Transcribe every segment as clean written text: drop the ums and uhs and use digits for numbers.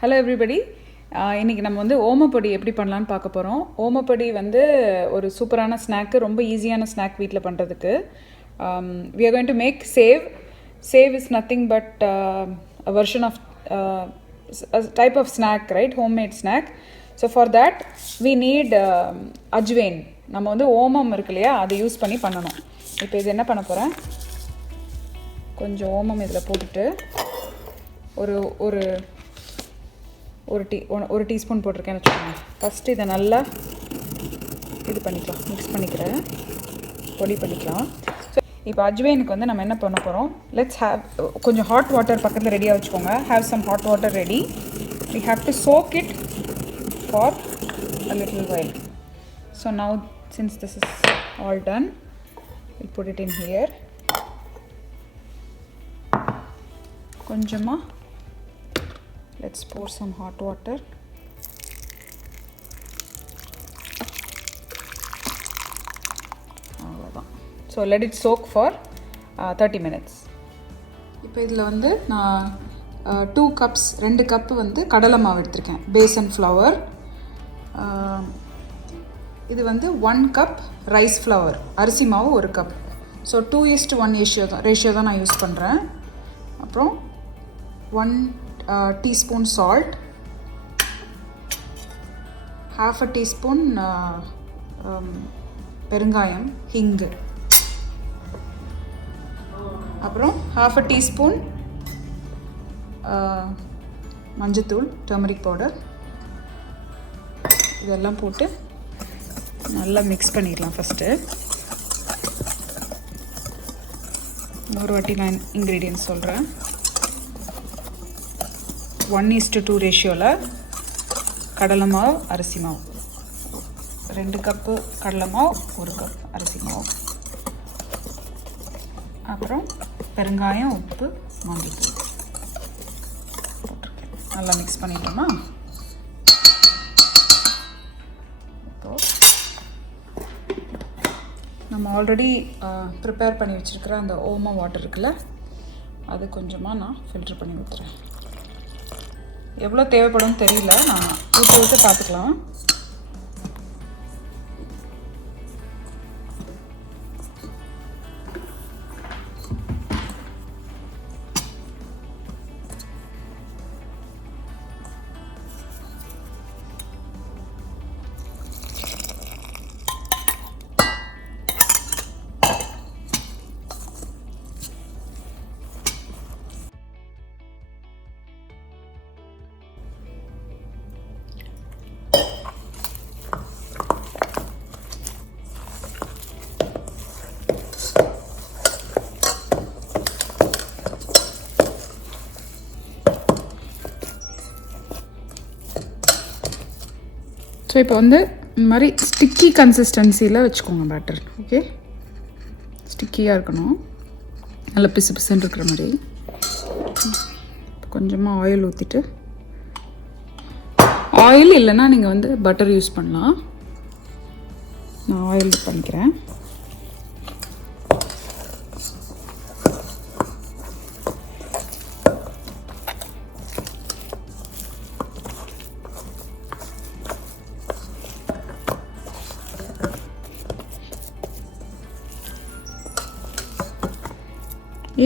Hello everybody. இன்னைக்கு நம்ம வந்து ஓமப்பொடி எப்படி பண்ணலாம்னு பார்க்க போகிறோம். ஓமப்பொடி வந்து ஒரு சூப்பரான ஸ்நாக்கு, ரொம்ப ஈஸியான ஸ்நாக் வீட்டில் பண்ணுறதுக்கு. We are going to make Sev. Sev is nothing but a version of a type of snack, right? Homemade snack. So for that we need Ajwain. நம்ம வந்து ஓமம் இருக்கு இல்லையா, அதை யூஸ் பண்ணி பண்ணணும். இப்போ இது என்ன பண்ண போகிறேன், கொஞ்சம் ஓமம் இதில் போட்டுட்டு ஒரு டீஸ்பூன் போட்டிருக்கேன்னு வச்சுக்கோங்க. ஃபஸ்ட்டு இதை நல்லா இது பண்ணிக்கலாம், மிக்ஸ் பண்ணிக்கிறேன், பொடி பண்ணிக்கலாம். ஸோ இப்போ அஜ்வைனுக்கு வந்து நம்ம என்ன பண்ண போகிறோம், லெட்ஸ் ஹேவ் கொஞ்சம் ஹாட் வாட்டர் பக்கத்தில் ரெடியாக வச்சுக்கோங்க. Have some hot water ready. We have to soak it for a little while. So now since this is all done, will put it in here. கொஞ்சமாக let's pour some hot water. அவ்வளோதான். So let it soak for 30 minutes. இப்போ இதில் வந்து நான் 2 cup வந்து கடலை மாவு எடுத்திருக்கேன், பேசன் ஃப்ளவர். இது வந்து 1 கப் ரைஸ் ஃப்ளவர், அரிசி மாவு 1 கப். ஸோ 2:1 ரேஷியோ தான் நான் யூஸ் பண்ணுறேன். அப்புறம் 1 teaspoon salt, half a teaspoon பெருங்காயம், hing, அப்புறம் half a teaspoon மஞ்சத்தூள், turmeric powder. இதெல்லாம் போட்டு நல்லா மிக்ஸ் பண்ணிடலாம். ஃபஸ்ட்டு ஒரு வாட்டி நான் இன்க்ரீடியன்ட்ஸ் சொல்கிறேன். 1:2 ரேஷியோவில் கடலை மாவு, அரிசி மாவு, 2 கப்பு கடலை மாவு, 1 கப் அரிசி மாவு, அப்புறம் பெருங்காயம், உப்பு, மஞ்சள் போட்டிருக்கேன். நல்லா மிக்ஸ் பண்ணிட்டோமா. இப்போது நம்ம ஆல்ரெடி ப்ரிப்பேர் பண்ணி வச்சுருக்கிற அந்த ஓம வாட்டர் இருக்குல்ல, அது கொஞ்சமாக நான் ஃபில்ட்ரு பண்ணி ஊற்றுறேன். எவ்வளோ தேவைப்படும் தெரியல, நான் ஊற்ற பார்த்துக்கலாம். ஸோ இப்போ வந்து இந்த மாதிரி ஸ்டிக்கி கன்சிஸ்டன்சியில் வச்சுக்கோங்க பேட்டர். ஓகே, ஸ்டிக்கியாக இருக்கணும், நல்லா பிசு பிசுன்னு இருக்கிற மாதிரி. கொஞ்சமாக ஆயில் ஊற்றிட்டு, ஆயில் இல்லைன்னா நீங்கள் வந்து பட்டர் யூஸ் பண்ணலாம். நான் ஆயில் பண்ணிக்கிறேன்.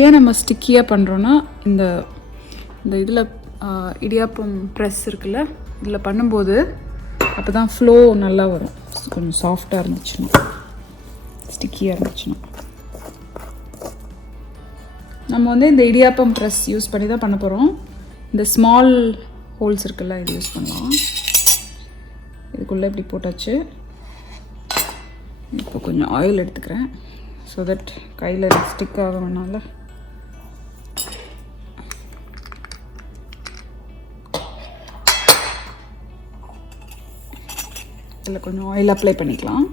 ஏன் நம்ம ஸ்டிக்கியாக பண்ணுறோன்னா, இந்த இதில் இடியாப்பம் ப்ரெஸ் இருக்குல்ல, இதில் பண்ணும்போது அப்போ தான் ஃப்ளோ நல்லா வரும். கொஞ்சம் சாஃப்டாக இருந்துச்சுன்னா, ஸ்டிக்கியாக இருந்துச்சுன்னா. நம்ம வந்து இந்த இடியாப்பம் ப்ரெஸ் யூஸ் பண்ணி தான் பண்ண போகிறோம். இந்த ஸ்மால் ஹோல்ஸ் இருக்குல்ல, இது யூஸ் பண்ணலாம். இதுக்குள்ளே இப்படி போட்டாச்சு. இப்போ கொஞ்சம் ஆயில் எடுத்துக்கிறேன், ஸோ தட் கையில் ஸ்டிக் ஆக வேணாம்ல. இதில் கொஞ்சம் ஆயில் அப்ளை பண்ணிக்கலாம்.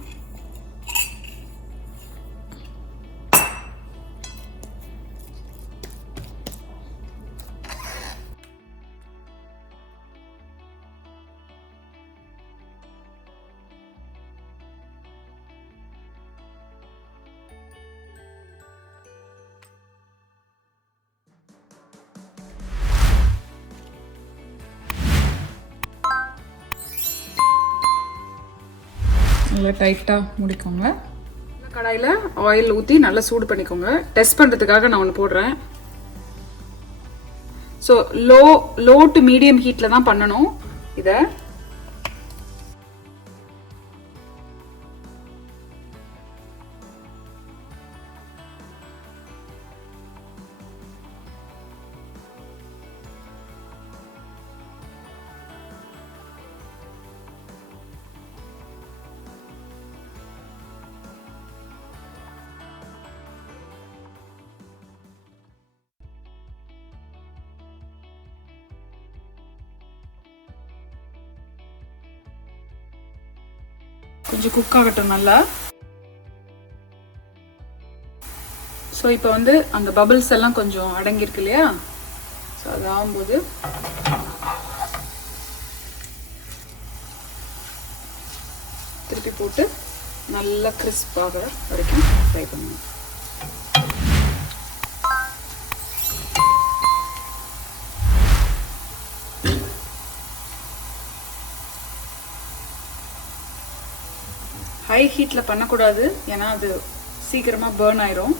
நல்லா டைட்டாக முடிக்கோங்க. கடாயில் ஆயில் ஊற்றி நல்லா சூடு பண்ணிக்கோங்க. டெஸ்ட் பண்ணுறதுக்காக நான் ஒன்று போடுறேன். ஸோ லோ டு மீடியம் ஹீட்டில் தான் பண்ணணும் இதை. கொஞ்சம் குக் ஆகட்டும் நல்லா. ஸோ இப்போ வந்து அந்த பபிள்ஸ் எல்லாம் கொஞ்சம் அடங்கியிருக்கு இல்லையா? ஸோ அது ஆகும்போது திருப்பி போட்டு நல்லா கிறிஸ்ப் ஆகிற வரைக்கும் ஃப்ரை பண்ணணும். ஹை ஹீட்டில் பண்ணக்கூடாது, ஏன்னா அது சீக்கிரமாக பேர்ன் ஆயிரும்.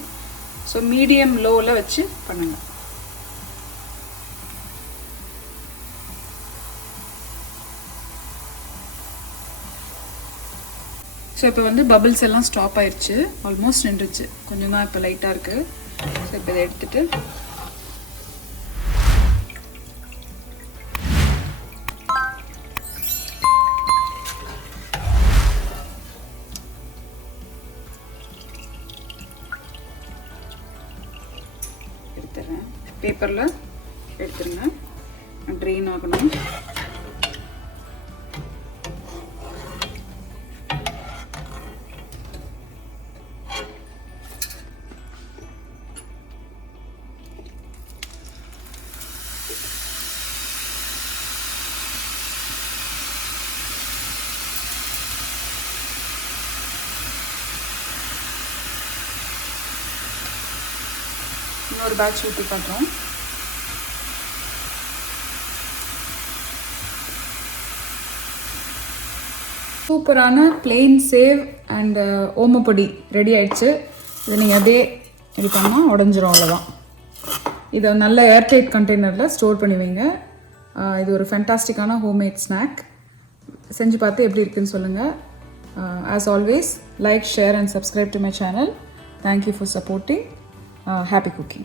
ஸோ மீடியம் லோவில் வச்சு பண்ணுங்க. ஸோ இப்போ வந்து பபிள்ஸ் எல்லாம் ஸ்டாப் ஆயிடுச்சு, ஆல்மோஸ்ட் நின்றுச்சு. கொஞ்சம் தான் இப்போ லைட்டாக இருக்குது. ஸோ இப்போ இதை எடுத்துட்டு எடுத்துடுறேன். பேப்பரில் எடுத்துருங்க, ட்ரெயின் ஆகணும். இன்னொரு பேட்ச் ஊற்றி பார்க்குறோம். சூப்பரான plain save and omapodi ready ஆயிடுச்சு. இதை நீங்கள் அப்படியே இது பண்ணால் உடஞ்சிரும், அவ்வளோதான். இதை நல்ல ஏர்டைட் கண்டெய்னரில் ஸ்டோர் பண்ணி வைங்க. இது ஒரு ஃபேண்டாஸ்டிக்கான ஹோம்மேட் ஸ்நாக். செஞ்சு பார்த்து எப்படி இருக்குன்னு சொல்லுங்கள். As always, like, share and subscribe to my channel. Thank you for supporting. Happy cooking.